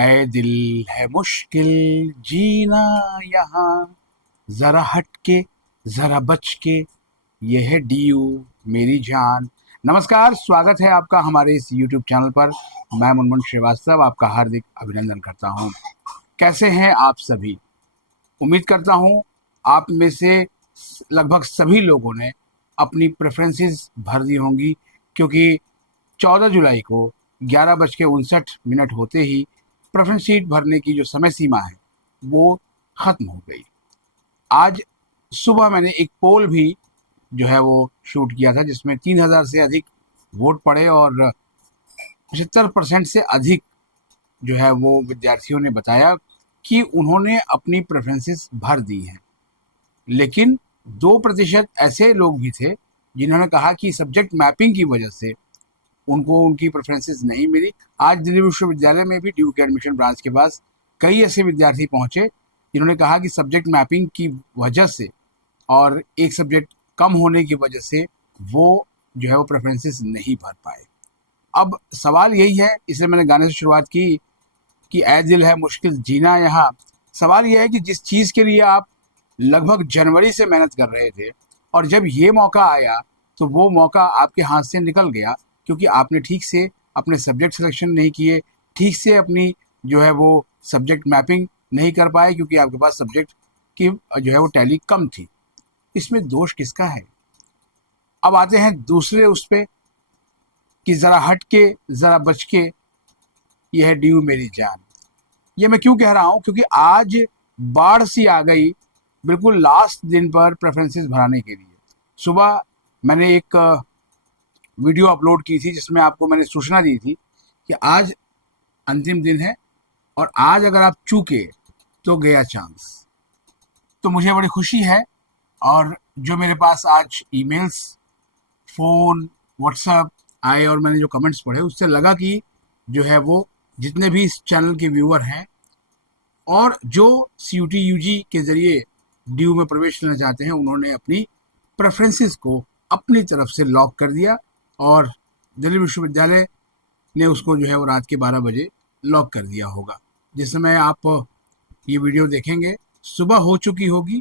ऐ दिल है मुश्किल जीना यहाँ, जरा हट के जरा बच के, ये है डीयू मेरी जान। नमस्कार, स्वागत है आपका हमारे इस YouTube चैनल पर। मैं मुनमुन श्रीवास्तव आपका हार्दिक अभिनंदन करता हूँ। कैसे हैं आप सभी? उम्मीद करता हूँ आप में से लगभग सभी लोगों ने अपनी प्रेफरेंसेस भर दी होंगी, क्योंकि 14 जुलाई को 11:59 होते ही प्रेफरेंस शीट भरने की जो समय सीमा है वो ख़त्म हो गई। आज सुबह मैंने एक पोल भी जो है वो शूट किया था, जिसमें 3000 से अधिक वोट पड़े और 75% से अधिक जो है वो विद्यार्थियों ने बताया कि उन्होंने अपनी प्रेफरेंसेस भर दी हैं। लेकिन 2% ऐसे लोग भी थे जिन्होंने कहा कि सब्जेक्ट मैपिंग की वजह से उनको उनकी प्रेफरेंसेस नहीं मिली। आज दिल्ली विश्वविद्यालय में भी ड्यू के एडमिशन ब्रांच के पास कई ऐसे विद्यार्थी पहुंचे जिन्होंने कहा कि सब्जेक्ट मैपिंग की वजह से और एक सब्जेक्ट कम होने की वजह से वो जो है वो प्रेफरेंसेस नहीं भर पाए। अब सवाल यही है, इसलिए मैंने गाने से शुरुआत की कि ऐ दिल है मुश्किल जीना यहाँ। सवाल यह है कि जिस चीज़ के लिए आप लगभग जनवरी से मेहनत कर रहे थे और जब ये मौका आया तो वो मौका आपके हाथ से निकल गया, क्योंकि आपने ठीक से अपने सब्जेक्ट सिलेक्शन नहीं किए, ठीक से अपनी जो है वो सब्जेक्ट मैपिंग नहीं कर पाए, क्योंकि आपके पास सब्जेक्ट की जो है वो टैली कम थी। इसमें दोष किसका है? अब आते हैं दूसरे उस पे कि ज़रा हट के ज़रा बच के, यह है डीयू मेरी जान। ये मैं क्यों कह रहा हूँ? क्योंकि आज बाढ़ सी आ गई बिल्कुल लास्ट दिन पर प्रेफरेंसेस भराने के लिए। सुबह मैंने एक वीडियो अपलोड की थी जिसमें आपको मैंने सूचना दी थी कि आज अंतिम दिन है और आज अगर आप चूके तो गया चांस। तो मुझे बड़ी खुशी है, और जो मेरे पास आज ईमेल्स, फ़ोन, व्हाट्सएप आए और मैंने जो कमेंट्स पढ़े उससे लगा कि जो है वो जितने भी इस चैनल के व्यूअर हैं और जो CUT UG के ज़रिए ड्यू में प्रवेश लेना चाहते हैं, उन्होंने अपनी प्रेफरेंसेस को अपनी तरफ से लॉक कर दिया और दिल्ली विश्वविद्यालय ने उसको जो है वो रात के 12 बजे लॉक कर दिया होगा। जिस समय आप ये वीडियो देखेंगे सुबह हो चुकी होगी,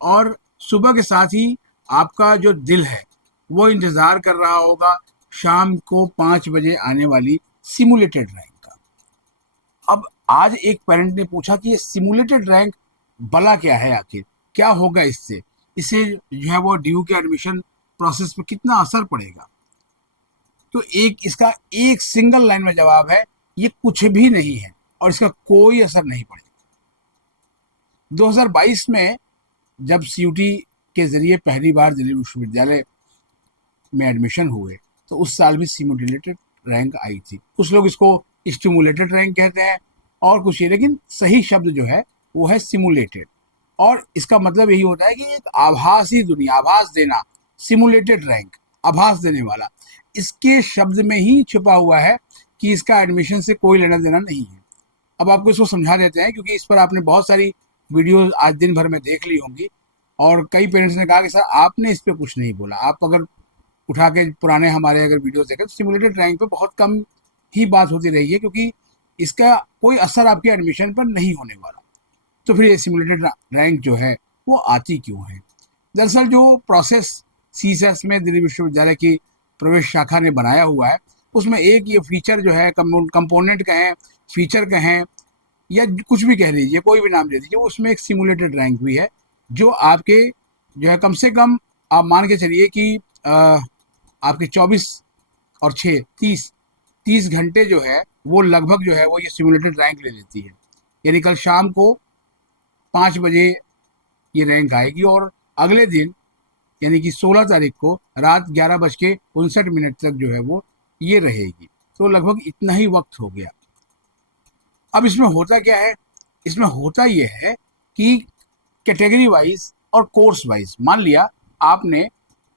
और सुबह के साथ ही आपका जो दिल है वो इंतज़ार कर रहा होगा शाम को 5 बजे आने वाली सिमुलेटेड रैंक का। अब आज एक पेरेंट ने पूछा कि ये सिमुलेटेड रैंक भला क्या है, आखिर क्या होगा इससे जो है वो ड्यू के एडमिशन प्रोसेस पे कितना असर पड़ेगा? तो इसका एक सिंगल लाइन में जवाब है, ये कुछ भी नहीं है और इसका कोई असर नहीं पड़ेगा। 2022 में जब CUT के जरिए पहली बार दिल्ली विश्वविद्यालय में एडमिशन हुए तो उस साल भी सिमुलेटेड रैंक आई थी। कुछ लोग इसको स्टिमुलेटेड रैंक कहते हैं और कुछ ये, लेकिन सही शब्द जो है वो है सिमुलेटेड, और इसका मतलब यही होता है कि एक आभासी दुनिया, आभास देना, सिमुलेटेड रैंक, आभास देने वाला। इसके शब्द में ही छुपा हुआ है कि इसका एडमिशन से कोई लेना देना नहीं है। अब आपको इसको समझा देते हैं, क्योंकि इस पर आपने बहुत सारी वीडियोस आज दिन भर में देख ली होंगी और कई पेरेंट्स ने कहा कि सर आपने इस पर कुछ नहीं बोला। आप अगर उठा के पुराने हमारे अगर वीडियोस देखें तो सिमुलेटेड रैंक पे बहुत कम ही बात होती रही है, क्योंकि इसका कोई असर आपके एडमिशन पर नहीं होने वाला। तो फिर ये सिमुलेटेड रैंक जो है वो आती क्यों है? दरअसल जो प्रोसेस CSAS में दिल्ली विश्वविद्यालय की प्रवेश शाखा ने बनाया हुआ है, उसमें एक ये फीचर जो है, कंपोनेंट कहें, फीचर कहें या कुछ भी कह लीजिए, कोई भी नाम दे दीजिए, उसमें एक सिमुलेटेड रैंक भी है जो आपके जो है कम से कम आप मान के चलिए कि आपके 24 और 6 30 घंटे जो है वो लगभग जो है वो ये सिमुलेटेड रैंक ले लेती है। यानी कल शाम को 5 बजे ये रैंक आएगी और अगले दिन यानी कि 16 तारीख को रात 11:59 तक जो है वो ये रहेगी। तो लगभग इतना ही वक्त हो गया। अब इसमें होता क्या है? इसमें होता ये है कि कैटेगरी वाइज और कोर्स वाइज, मान लिया आपने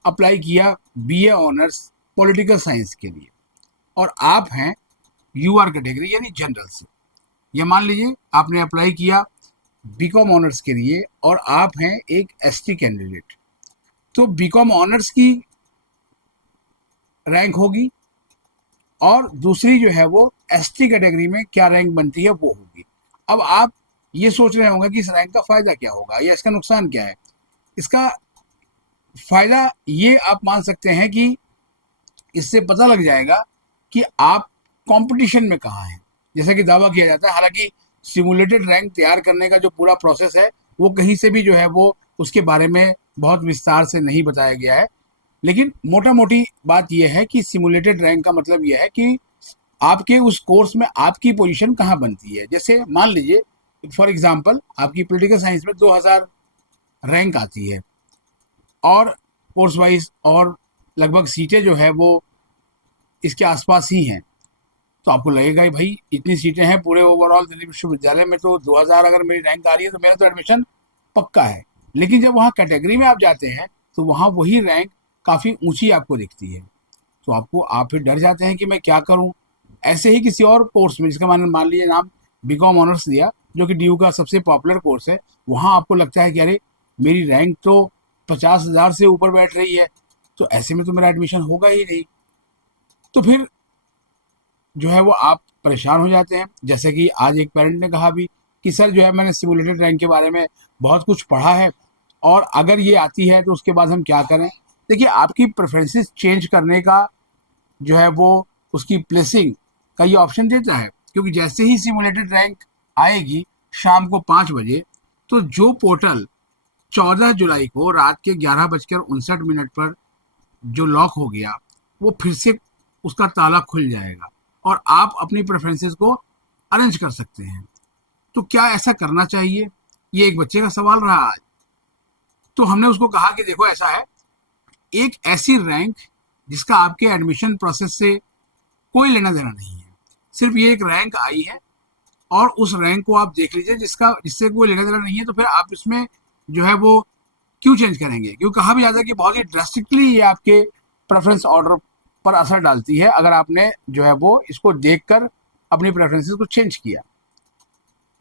अप्लाई किया BA ऑनर्स पॉलिटिकल साइंस के लिए और आप हैं UR कैटेगरी यानी जनरल से, या मान लीजिए आपने अप्लाई किया BCom ऑनर्स के लिए और आप हैं एक ST कैंडिडेट, तो BCom ऑनर्स की रैंक होगी और दूसरी जो है वो एसटी कैटेगरी में क्या रैंक बनती है वो होगी। अब आप ये सोच रहे होंगे कि इस रैंक का फायदा क्या होगा या इसका नुकसान क्या है। इसका फायदा ये आप मान सकते हैं कि इससे पता लग जाएगा कि आप कंपटीशन में कहाँ हैं, जैसा कि दावा किया जाता है। हालांकि सिमुलेटेड रैंक तैयार करने का जो पूरा प्रोसेस है वो कहीं से भी जो है वो उसके बारे में बहुत विस्तार से नहीं बताया गया है, लेकिन मोटा मोटी बात यह है कि सिमुलेटेड रैंक का मतलब यह है कि आपके उस कोर्स में आपकी पोजीशन कहाँ बनती है। जैसे मान लीजिए फॉर एग्जांपल आपकी पॉलिटिकल साइंस में 2000 रैंक आती है और कोर्स वाइज और लगभग सीटें जो है वो इसके आसपास ही हैं, तो आपको लगेगा कि भाई इतनी सीटें हैं पूरे ओवरऑल दिल्ली विश्वविद्यालय में, तो 2000 अगर मेरी रैंक आ रही है तो मेरा तो एडमिशन पक्का है। लेकिन जब वहाँ कैटेगरी में आप जाते हैं तो वहाँ वही रैंक काफ़ी ऊंची आपको दिखती है, तो आप फिर डर जाते हैं कि मैं क्या करूँ। ऐसे ही किसी और कोर्स में जिसका मैंने मान लीजिए नाम बीकॉम ऑनर्स दिया, जो कि डी का सबसे पॉपुलर कोर्स है, वहाँ आपको लगता है कि अरे मेरी रैंक तो 50,000 से ऊपर बैठ रही है, तो ऐसे में तो मेरा एडमिशन होगा ही नहीं। तो फिर जो है वो आप परेशान हो जाते हैं। जैसे कि आज एक पेरेंट ने कहा भी कि सर जो है मैंने सिमुलेटेड रैंक के बारे में बहुत कुछ पढ़ा है और अगर ये आती है तो उसके बाद हम क्या करें। देखिए आपकी प्रेफरेंसेस चेंज करने का जो है वो उसकी प्लेसिंग का ये ऑप्शन देता है, क्योंकि जैसे ही सिमुलेटेड रैंक आएगी शाम को 5 बजे, तो जो पोर्टल 14 जुलाई को रात के 11:59 पर जो लॉक हो गया वो फिर से उसका ताला खुल जाएगा और आप अपनी प्रेफरेंसेस को अरेंज कर सकते हैं। तो क्या ऐसा करना चाहिए, ये एक बच्चे का सवाल रहा आज। तो हमने उसको कहा कि देखो ऐसा है, एक ऐसी रैंक जिसका आपके एडमिशन प्रोसेस से कोई लेना देना नहीं है, सिर्फ ये एक रैंक आई है और उस रैंक को आप देख लीजिए जिससे कोई लेना देना नहीं है, तो फिर आप इसमें जो है वो क्यों चेंज करेंगे। क्योंकि कहा भी जाता है कि बहुत ही ड्रास्टिकली ये आपके प्रेफरेंस ऑर्डर पर असर डालती है अगर आपने जो है वो इसको देखकर अपनी प्रेफरेंसेस को चेंज किया।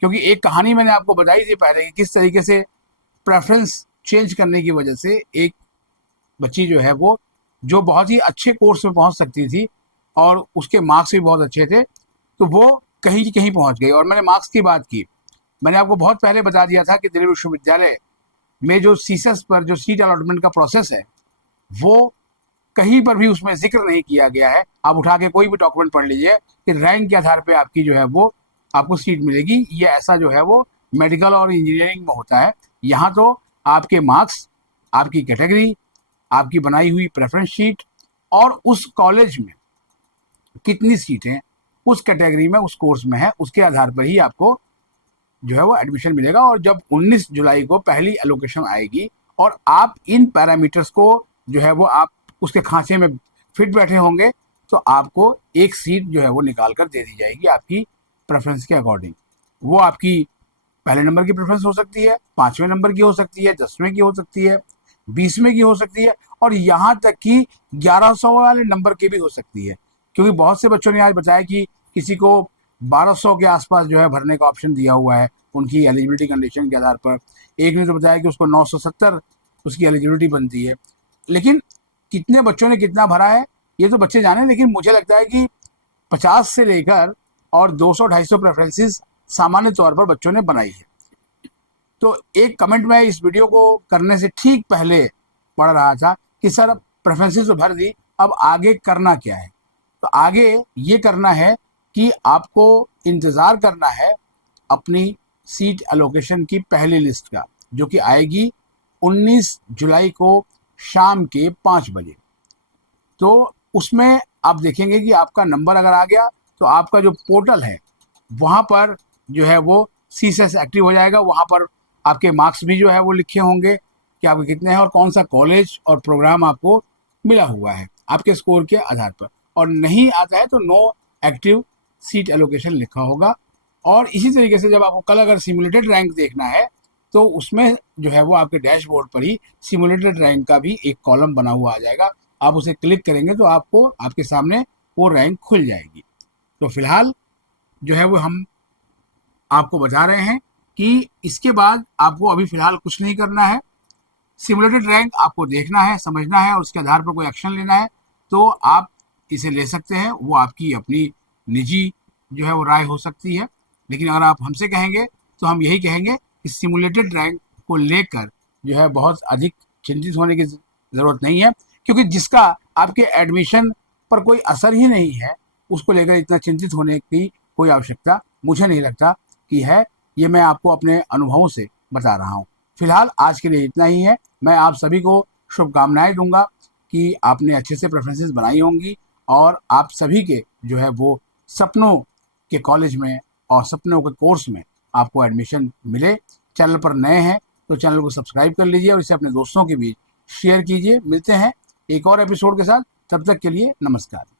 क्योंकि एक कहानी मैंने आपको बताई थी पहले कि किस तरीके से प्रेफरेंस चेंज करने की वजह से एक बच्ची जो है वो जो बहुत ही अच्छे कोर्स में पहुंच सकती थी और उसके मार्क्स भी बहुत अच्छे थे, तो वो कहीं की कहीं पहुंच गई। और मैंने मार्क्स की बात की, मैंने आपको बहुत पहले बता दिया था कि दिल्ली विश्वविद्यालय में जो सीसेस पर जो सीट अलॉटमेंट का प्रोसेस है वो कहीं पर भी उसमें जिक्र नहीं किया गया है। आप उठा के कोई भी डॉक्यूमेंट पढ़ लीजिए कि रैंक के आधार पे आपकी जो है वो आपको सीट मिलेगी। ये ऐसा जो है वो मेडिकल और इंजीनियरिंग में होता है। यहाँ तो आपके मार्क्स, आपकी कैटेगरी, आपकी बनाई हुई प्रेफरेंस शीट और उस कॉलेज में कितनी सीटें उस कैटेगरी में उस कोर्स में है, उसके आधार पर ही आपको जो है वो एडमिशन मिलेगा। और जब 19 जुलाई को पहली एलोकेशन आएगी और आप इन पैरामीटर्स को जो है वो आप उसके खांचे में फिट बैठे होंगे, तो आपको एक सीट जो है वो निकाल कर दे दी जाएगी आपकी प्रेफरेंस के अकॉर्डिंग। वो आपकी पहले नंबर की प्रेफरेंस हो सकती है, 5वें नंबर की हो सकती है, 10वें की हो सकती है, 20वें की हो सकती है और यहाँ तक कि 1100 वाले नंबर की भी हो सकती है। क्योंकि बहुत से बच्चों ने आज बताया कि किसी को 1200 के आसपास जो है भरने का ऑप्शन दिया हुआ है उनकी एलिजिबिलिटी कंडीशन के आधार पर। एक ने तो बताया कि उसको 970 उसकी एलिजिबिलिटी बनती है। लेकिन कितने बच्चों ने कितना भरा है ये तो बच्चे जाने, लेकिन मुझे लगता है कि 50 से लेकर और 200-250 प्रेफरेंसेस सामान्य तौर पर बच्चों ने बनाई है। तो एक कमेंट में इस वीडियो को करने से ठीक पहले पढ़ रहा था कि सर अब प्रेफरेंसेस तो भर दी, अब आगे करना क्या है। तो आगे ये करना है कि आपको इंतज़ार करना है अपनी सीट एलोकेशन की पहली लिस्ट का, जो कि आएगी 19 जुलाई को शाम के 5 बजे। तो उसमें आप देखेंगे कि आपका नंबर अगर आ गया तो आपका जो पोर्टल है वहाँ पर जो है वो सीसेस एक्टिव हो जाएगा। वहाँ पर आपके मार्क्स भी जो है वो लिखे होंगे कि आपके कितने हैं और कौन सा कॉलेज और प्रोग्राम आपको मिला हुआ है आपके स्कोर के आधार पर। और नहीं आता है तो नो एक्टिव सीट एलोकेशन लिखा होगा। और इसी तरीके से जब आपको कल अगर सिमुलेटेड रैंक देखना है तो उसमें जो है वो आपके डैशबोर्ड पर ही सिमुलेटेड रैंक का भी एक कॉलम बना हुआ आ जाएगा। आप उसे क्लिक करेंगे तो आपको आपके सामने वो रैंक खुल जाएगी। तो फिलहाल जो है वो हम आपको बता रहे हैं कि इसके बाद आपको अभी फिलहाल कुछ नहीं करना है। सिमुलेटेड रैंक आपको देखना है, समझना है और उसके आधार पर कोई एक्शन लेना है तो आप इसे ले सकते हैं, वो आपकी अपनी निजी जो है वो राय हो सकती है। लेकिन अगर आप हमसे कहेंगे तो हम यही कहेंगे कि सिमुलेटेड रैंक को लेकर जो है बहुत अधिक चिंतित होने की ज़रूरत नहीं है, क्योंकि जिसका आपके एडमिशन पर कोई असर ही नहीं है उसको लेकर इतना चिंतित होने की कोई आवश्यकता मुझे नहीं लगता कि है। ये मैं आपको अपने अनुभवों से बता रहा हूँ। फिलहाल आज के लिए इतना ही है। मैं आप सभी को शुभकामनाएं दूंगा कि आपने अच्छे से प्रेफरेंसेस बनाई होंगी और आप सभी के जो है वो सपनों के कॉलेज में और सपनों के कोर्स में आपको एडमिशन मिले। चैनल पर नए हैं तो चैनल को सब्सक्राइब कर लीजिए और इसे अपने दोस्तों के बीच शेयर कीजिए। मिलते हैं एक और एपिसोड के साथ, तब तक के लिए नमस्कार।